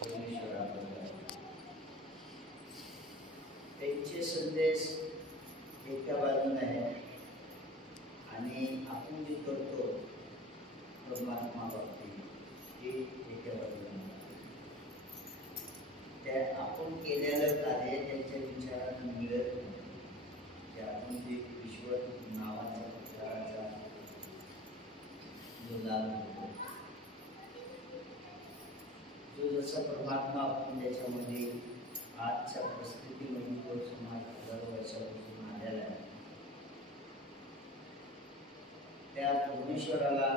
परमेश्वराबद्दल त्यांचे संदेश एका बाजूने आहे आणि आपण जे करतो परमात्मा बाबतीत ते एका बाजूने. त्या आपण केलेलं कार्य त्यांच्या विचारानं मिळत नाही. ते आपण जे ईश्वर नावाचा प्रकाराचा जो लाभ होतो, जो जसा परमात्मा आपण त्याच्यामध्ये आजच्या परिस्थितीमध्ये तो समाज 1000 वर्षापासून आलेला आहे, त्या परमेश्वराला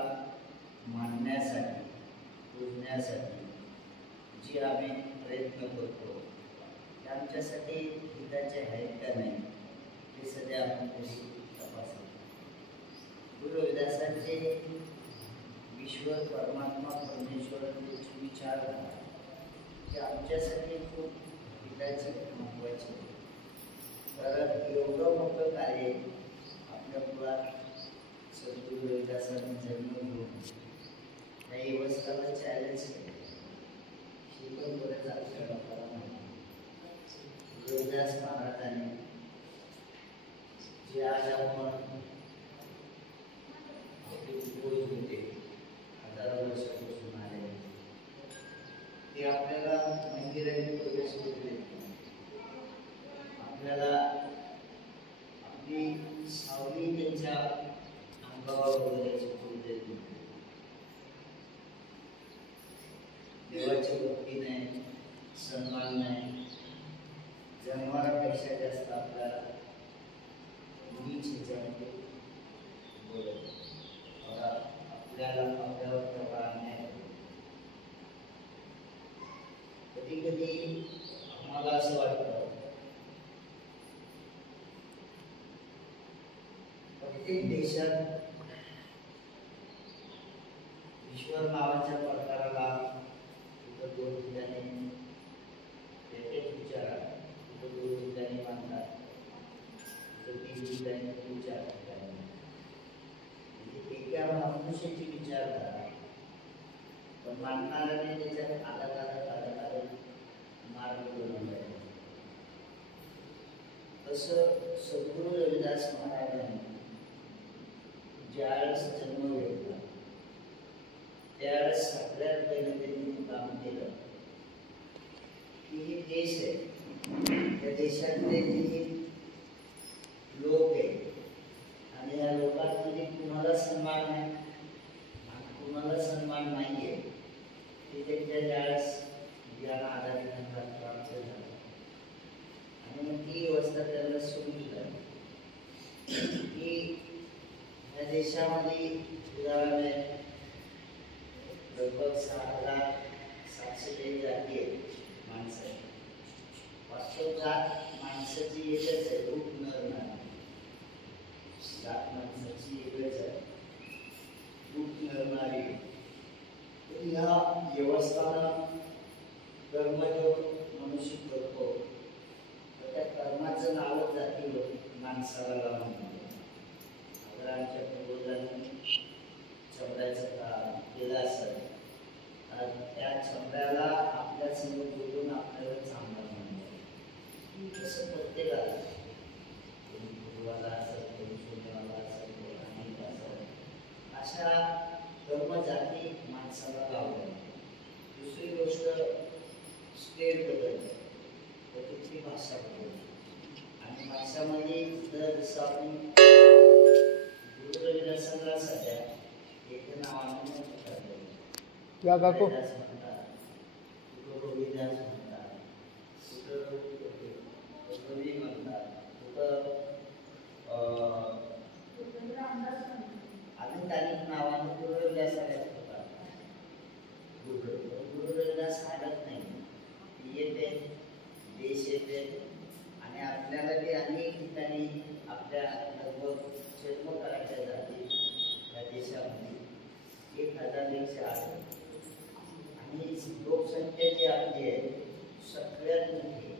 मानण्यासाठी पूजण्यासाठी जे आम्ही प्रयत्न करतो ते आमच्यासाठी हिताचे आहेत का नाही हे सध्या आपण तशी तपासतो. गुरु रविदासांचे ईश्वर परमात्मा परमेश्वराचे विचारधारा ते आमच्यासाठी खूप हिताचे महत्त्वाचे. कारण एवढं मोठं कार्य आपल्या मुलात सद्गुरू रविदासांनी जन्म घेऊन त्या व्यवस्थाला चॅलेंज केले. शिकवण बरेच आपल्या लोकांना माहिती. रविदास महाराजांनी जे आज आपण आपले पूर्वज होते 1000 वर्षापासून आले ते आपल्याला मंदिरात प्रवेश करू देत नाही. आपल्याला आपली सावली त्यांच्या अंगावर वगैरे करू देत नाही. देवाची भक्ती नाही, सन्मान नाही. जनावरांपेक्षा जास्त आपल्याला मुलीची जन्म बोलत आपल्याला आपल्यावर तेवढा अन्याय होतो. कधी कधी आम्हाला असं वाटतं प्रत्येक देशात ईश्वर नावाच्या प्रकाराला इथं 2 ठिकाणी एकच विचार आहे, इथं 2 ठिकाणी मानतात, इथं 3 ठिकाणी 4 ठिकाणी. म्हणजे एका मनुष्याची विचारधारा पण मानणाऱ्याने त्याच्यात अलग अलग मार्ग बनवले. तसं सद्गुरू रविदास महाराजांनी ज्यावेळेस जन्म घेतला त्यावेळेस सगळ्यात पहिले त्यांनी काम केलं की हे देश आहे, त्या देशातले जे लोक आहेत आणि या लोकांमध्ये कुणाला सन्मान आहे आणि कुणाला सन्मान नाही आहे ते त्यांच्या ज्यावेळेस ज्ञान आधारित प्राप्त झालं आणि मग ती व्यवस्था त्यांना सुरू झाली की या देशामध्ये उदाहरण आहे लगभग 6,700 जाती आहेत माणसं. वास्तव जात माणसाची एकच आहे, रूप नर नारी. जात माणसाची एकच आहे, रूप नर नारी. तर ह्या व्यवस्थानं कर्म जो मनुष्य करतो तर त्या कर्माचं नावच जातीवर माणसाला लावून अगर आमच्या पूर्वजांनी चमड्याचं काम केलं असेल तर त्या चमड्याला आपल्या समोर बोलून आपल्याला चांगलं म्हणतो. तसं प्रत्येकाला पूर्वाला असेल, कोणी सोन्याला असेल, कोणी अनेक असेल, अशा कर्मजाती माणसाला लावल्या. दुसरी गोष्ट स्टेट बदलली तर तिथली भाषा बदलली आणि भाषामध्ये जसं आपण गुरु रविदासांना सध्या एक नावाने म्हणतात, कुठं रविदास म्हणतात, कुठं कवी म्हणतात, कुठं अनेक अनेक नावाने गुरु रविदासाला होतात. गुरु रविदास हालत नाही, येते देश येते आणि आपल्याला बी अनेक ठिकाणी आपल्या लगभग जन्म करायच्या जाती या देशामध्ये 1000पेक्षा आहे आणि लोकसंख्या जी आपली आहे सगळ्यात मोठी.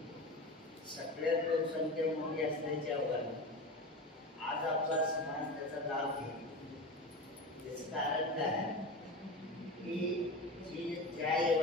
सगळ्यात लोकसंख्या मोठी असल्याच्या आव्हान आज आपला समाज त्याचा लाभ घेतो. त्याचं कारण काय की